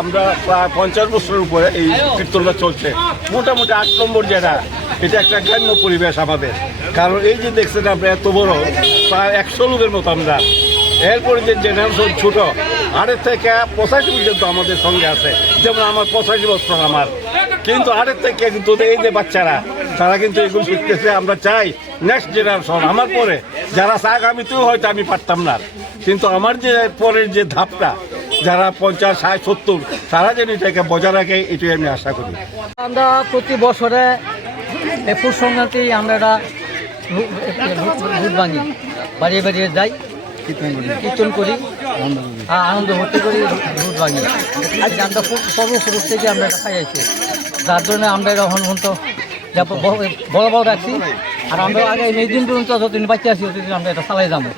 আমরা প্রায় 50 বছরের উপরে এই কীর্তনটা চলছে। মোটামুটি 8 নম্বর যেটা, এটা একটা গ্রাম্য পরিবেশ আমাদের। কারণ এই যে দেখছেন আমরা এত বড়, প্রায় 100 লোকের মতো আমরা। এরপরে যে জেনারেশন ছোট, 8 থেকে 85 পর্যন্ত আমাদের সঙ্গে আছে। যেমন আমার 85 বছর আমার, কিন্তু 8 থেকে কিন্তু এই যে বাচ্চারা, তারা কিন্তু এগুলো শিখতেছে। আমরা চাই নেক্সট জেনারেশন আমার পরে যারা চাক, আগামীতেও হয়তো আমি পারতাম না, কিন্তু আমার যে পরের যে ধাপটা, যারা 50, 60, 70, তারা যেন এটাকে বজায় রাখে, এটাই আমি আশা করি। আমরা প্রতি বছরে পুষ সংক্রান্তি আমরা ভূত ভাঙি, বাড়িয়ে বাড়িয়ে যাই, কীর্তন করি, আনন্দ ভর্তি করি, ভূত ভাঙি। আজকে আমরা পূর্বপুরুষ থেকে আমরা এটা খাই আছি, যার জন্য আমরা এটা হনুমন্ত বড় বড় রাখছি। আর আমরা আগে এই দিন পর্যন্ত যতদিন বাচ্চা আছি ততদিন আমরা এটা চালাই যাবো।